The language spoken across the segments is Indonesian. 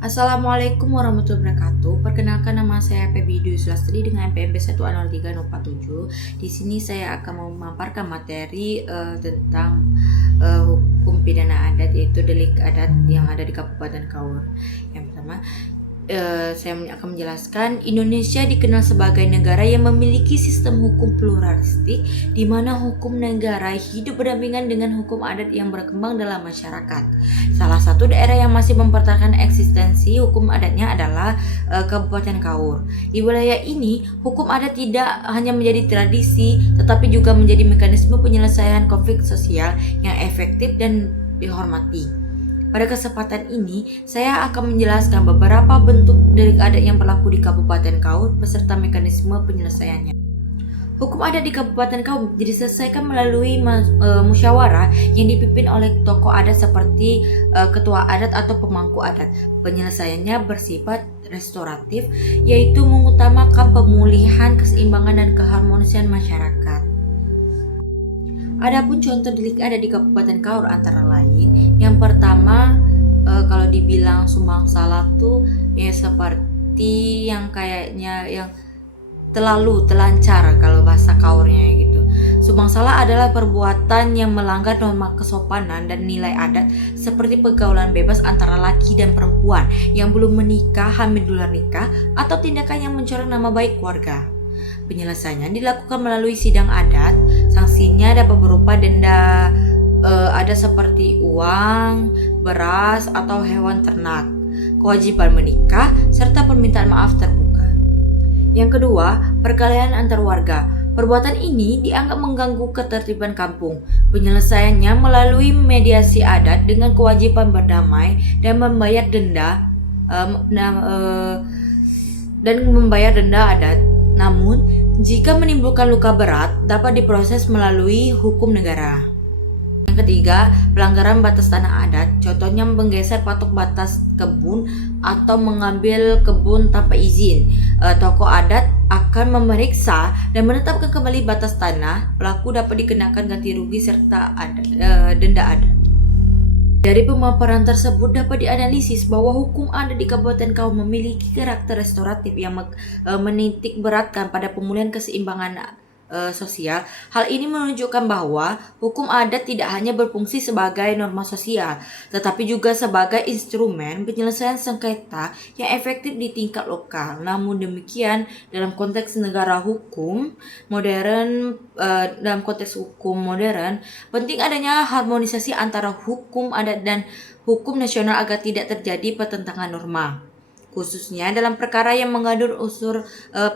Assalamualaikum warahmatullahi wabarakatuh. Perkenalkan, nama saya Febi Dwi Sulastri dengan NPM B103047. Di sini saya akan memaparkan materi tentang hukum pidana adat, yaitu delik adat yang ada di Kabupaten Kaur. Yang pertama, saya akan menjelaskan, Indonesia dikenal sebagai negara yang memiliki sistem hukum pluralistik, di mana hukum negara hidup berdampingan dengan hukum adat yang berkembang dalam masyarakat. Salah satu daerah yang masih mempertahankan eksistensi hukum adatnya adalah Kabupaten Kaur. Di wilayah ini, hukum adat tidak hanya menjadi tradisi, tetapi juga menjadi mekanisme penyelesaian konflik sosial yang efektif dan dihormati. Pada kesempatan ini, saya akan menjelaskan beberapa bentuk delik adat yang berlaku di Kabupaten Kaur beserta mekanisme penyelesaiannya. Hukum adat di Kabupaten Kaur diselesaikan melalui musyawarah yang dipimpin oleh tokoh adat seperti ketua adat atau pemangku adat. Penyelesaiannya bersifat restoratif, yaitu mengutamakan pemulihan, keseimbangan, dan keharmonisan masyarakat. Adapun contoh delik adat di Kabupaten Kaur antara lain, yang pertama kalau dibilang sumbang salah tuh ya seperti yang kayaknya yang terlalu telancar kalau bahasa Kaurnya gitu. Sumbang salah adalah perbuatan yang melanggar norma kesopanan dan nilai adat seperti pergaulan bebas antara laki dan perempuan yang belum menikah, hamil di luar nikah, atau tindakan yang mencoreng nama baik keluarga. Penyelesaiannya dilakukan melalui sidang adat. Sanksinya dapat berupa denda ada seperti uang, beras, atau hewan ternak, kewajiban menikah, serta permintaan maaf terbuka. Yang kedua, perkelahian antar warga. Perbuatan ini dianggap mengganggu ketertiban kampung. Penyelesaiannya melalui mediasi adat dengan kewajiban berdamai dan membayar denda adat. Namun, jika menimbulkan luka berat, dapat diproses melalui hukum negara. Yang ketiga, pelanggaran batas tanah adat. Contohnya menggeser patok batas kebun atau mengambil kebun tanpa izin. Tokoh adat akan memeriksa dan menetapkan kembali batas tanah. Pelaku dapat dikenakan ganti rugi serta denda adat. Dari pemaparan tersebut dapat dianalisis bahwa hukum adat di Kabupaten Kaur memiliki karakter restoratif yang menitik beratkan pada pemulihan keseimbangan sosial. Hal ini menunjukkan bahwa hukum adat tidak hanya berfungsi sebagai norma sosial, tetapi juga sebagai instrumen penyelesaian sengketa yang efektif di tingkat lokal. Namun demikian, dalam konteks negara hukum modern, penting adanya harmonisasi antara hukum adat dan hukum nasional agar tidak terjadi pertentangan norma, khususnya dalam perkara yang mengandung unsur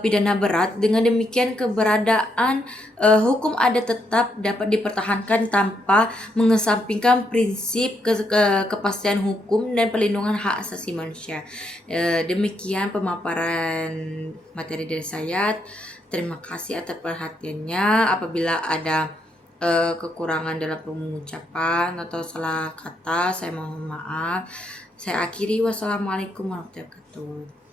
pidana berat. Dengan demikian, keberadaan hukum adat tetap dapat dipertahankan tanpa mengesampingkan prinsip kepastian hukum dan perlindungan hak asasi manusia. Demikian pemaparan materi dari saya. Terima kasih atas perhatiannya. Apabila ada kekurangan dalam pengucapan atau salah kata, saya mohon maaf. Saya akhiri. Wassalamualaikum warahmatullahi wabarakatuh.